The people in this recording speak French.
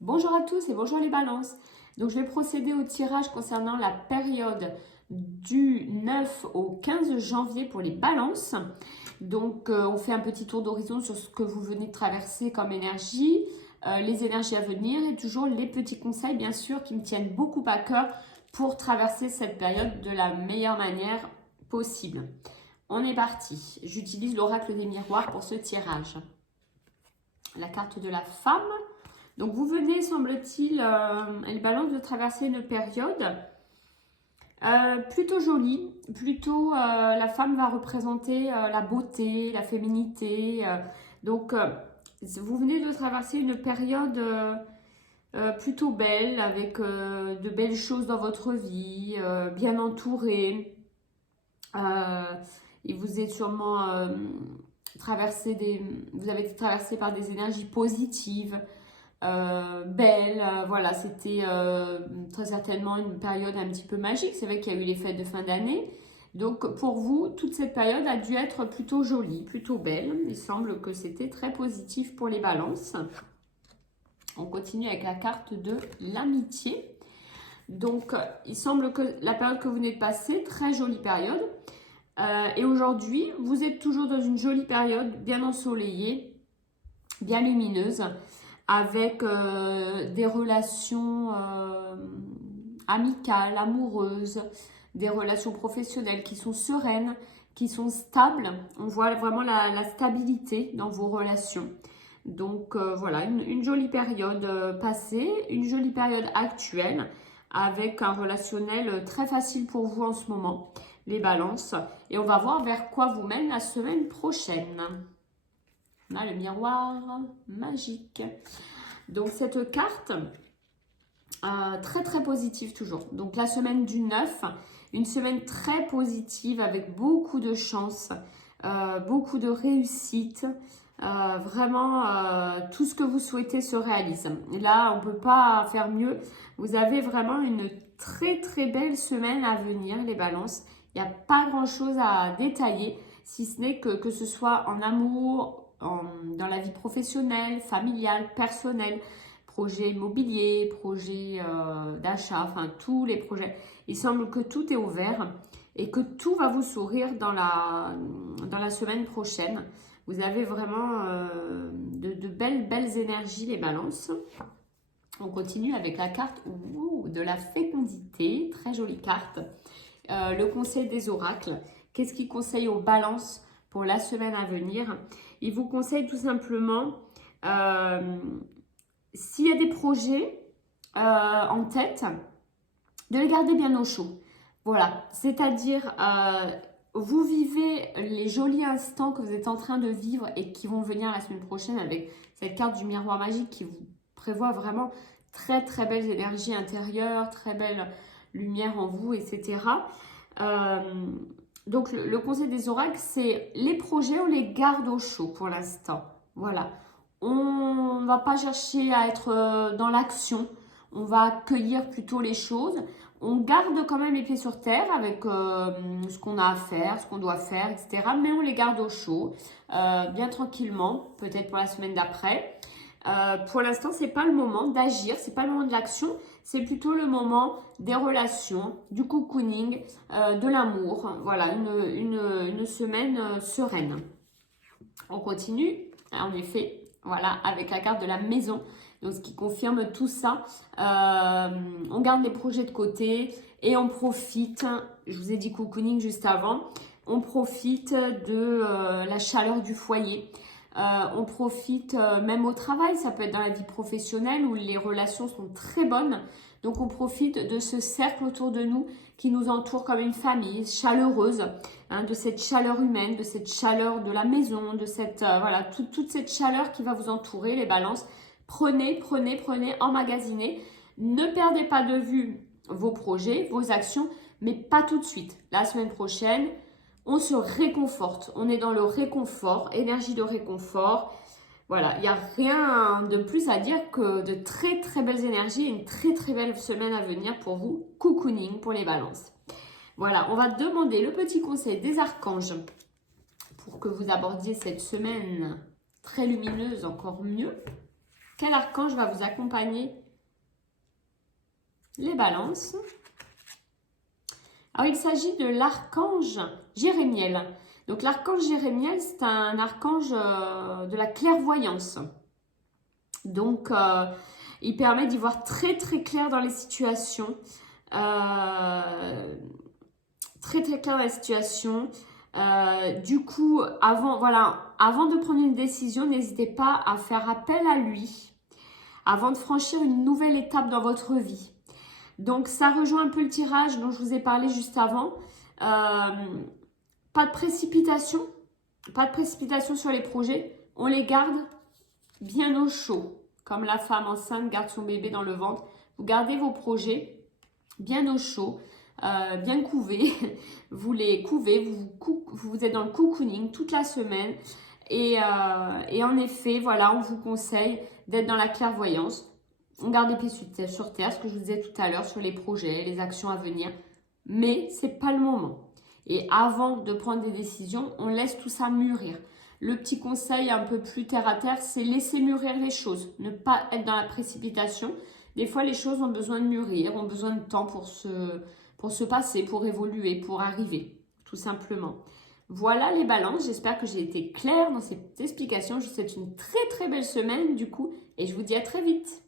Bonjour à tous et bonjour les balances. Donc je vais procéder au tirage concernant la période du 9 au 15 janvier pour les balances. Donc on fait un petit tour d'horizon sur ce que vous venez de traverser comme énergie, les énergies à venir et toujours les petits conseils bien sûr qui me tiennent beaucoup à cœur pour traverser cette période de la meilleure manière possible. On est parti. J'utilise l'oracle des miroirs pour ce tirage. La carte de la femme. Donc vous venez, semble-t-il, les balances, de traverser une période plutôt jolie. Plutôt, la femme va représenter la beauté, la féminité. Vous venez de traverser une période plutôt belle, avec de belles choses dans votre vie, bien entourée. Et vous êtes sûrement vous avez été traversé par des énergies positives. Belle, voilà, c'était très certainement une période un petit peu magique. C'est vrai qu'il y a eu les fêtes de fin d'année. Donc pour vous, toute cette période a dû être plutôt jolie, plutôt belle. Il semble que c'était très positif pour les balances. On continue avec la carte de l'amitié. Donc il semble que la période que vous venez de passer, très jolie période. Et aujourd'hui, vous êtes toujours dans une jolie période, bien ensoleillée, bien lumineuse, avec des relations amicales, amoureuses, des relations professionnelles qui sont sereines, qui sont stables. On voit vraiment la stabilité dans vos relations. Donc voilà, une jolie période passée, une jolie période actuelle, avec un relationnel très facile pour vous en ce moment, les balances. Et on va voir vers quoi vous mène la semaine prochaine. On a le miroir magique. Donc cette carte, très très positive toujours. Donc la semaine du 9, une semaine très positive avec beaucoup de chance, beaucoup de réussite. Vraiment, tout ce que vous souhaitez se réalise. Et là, on ne peut pas faire mieux. Vous avez vraiment une très très belle semaine à venir, les balances. Il n'y a pas grand chose à détailler, si ce n'est que ce soit en amour, dans la vie professionnelle, familiale, personnelle, projet immobilier, projet d'achat, enfin tous les projets. Il semble que tout est ouvert et que tout va vous sourire dans la semaine prochaine. Vous avez vraiment de belles énergies, les balances. On continue avec la carte de la fécondité, très jolie carte. Le conseil des oracles. Qu'est-ce qu'il conseille aux balances pour la semaine à venir? Il vous conseille tout simplement, s'il y a des projets en tête, de les garder bien au chaud. Voilà, c'est-à-dire, vous vivez les jolis instants que vous êtes en train de vivre et qui vont venir la semaine prochaine avec cette carte du miroir magique qui vous prévoit vraiment très très belles énergies intérieures, très belle lumière en vous, etc. Donc le conseil des oracles, c'est les projets, on les garde au chaud pour l'instant. Voilà, on ne va pas chercher à être dans l'action, on va accueillir plutôt les choses. On garde quand même les pieds sur terre avec ce qu'on a à faire, ce qu'on doit faire, etc. Mais on les garde au chaud, bien tranquillement, peut-être pour la semaine d'après. Pour l'instant, c'est pas le moment d'agir, c'est pas le moment de l'action, c'est plutôt le moment des relations, du cocooning, de l'amour. Voilà, une semaine sereine. On continue, en effet, voilà, avec la carte de la maison. Donc, ce qui confirme tout ça. On garde les projets de côté et on profite, je vous ai dit cocooning juste avant, on profite de la chaleur du foyer. On profite même au travail, ça peut être dans la vie professionnelle où les relations sont très bonnes. Donc on profite de ce cercle autour de nous qui nous entoure comme une famille chaleureuse, hein, de cette chaleur humaine, de cette chaleur de la maison, de cette voilà, toute cette chaleur qui va vous entourer, les balances. Prenez, emmagasinez. Ne perdez pas de vue vos projets, vos actions, mais pas tout de suite. La semaine prochaine, on se réconforte. On est dans le réconfort, énergie de réconfort. Voilà, il n'y a rien de plus à dire que de très très belles énergies et une très très belle semaine à venir pour vous. Cocooning pour les balances. Voilà, on va demander le petit conseil des archanges pour que vous abordiez cette semaine très lumineuse encore mieux. Quel archange va vous accompagner? Les balances. Alors, il s'agit de l'archange Jérémiel. Donc, l'archange Jérémiel, c'est un archange de la clairvoyance. Donc, il permet d'y voir très très clair dans les situations. Très très clair dans les situations. Du coup, avant de prendre une décision, n'hésitez pas à faire appel à lui avant de franchir une nouvelle étape dans votre vie. Donc, ça rejoint un peu le tirage dont je vous ai parlé juste avant. Pas de précipitation. Pas de précipitation sur les projets. On les garde bien au chaud. Comme la femme enceinte garde son bébé dans le ventre. Vous gardez vos projets bien au chaud, bien couvés. Vous les couvez. Vous êtes dans le cocooning toute la semaine. Et en effet, voilà, on vous conseille d'être dans la clairvoyance. On garde les pieds sur terre, ce que je vous disais tout à l'heure sur les projets, les actions à venir. Mais ce n'est pas le moment. Et avant de prendre des décisions, on laisse tout ça mûrir. Le petit conseil un peu plus terre à terre, c'est laisser mûrir les choses. Ne pas être dans la précipitation. Des fois, les choses ont besoin de mûrir, ont besoin de temps pour se passer, pour évoluer, pour arriver, tout simplement. Voilà les balances. J'espère que j'ai été claire dans cette explication. Je vous souhaite une très très belle semaine du coup et je vous dis à très vite.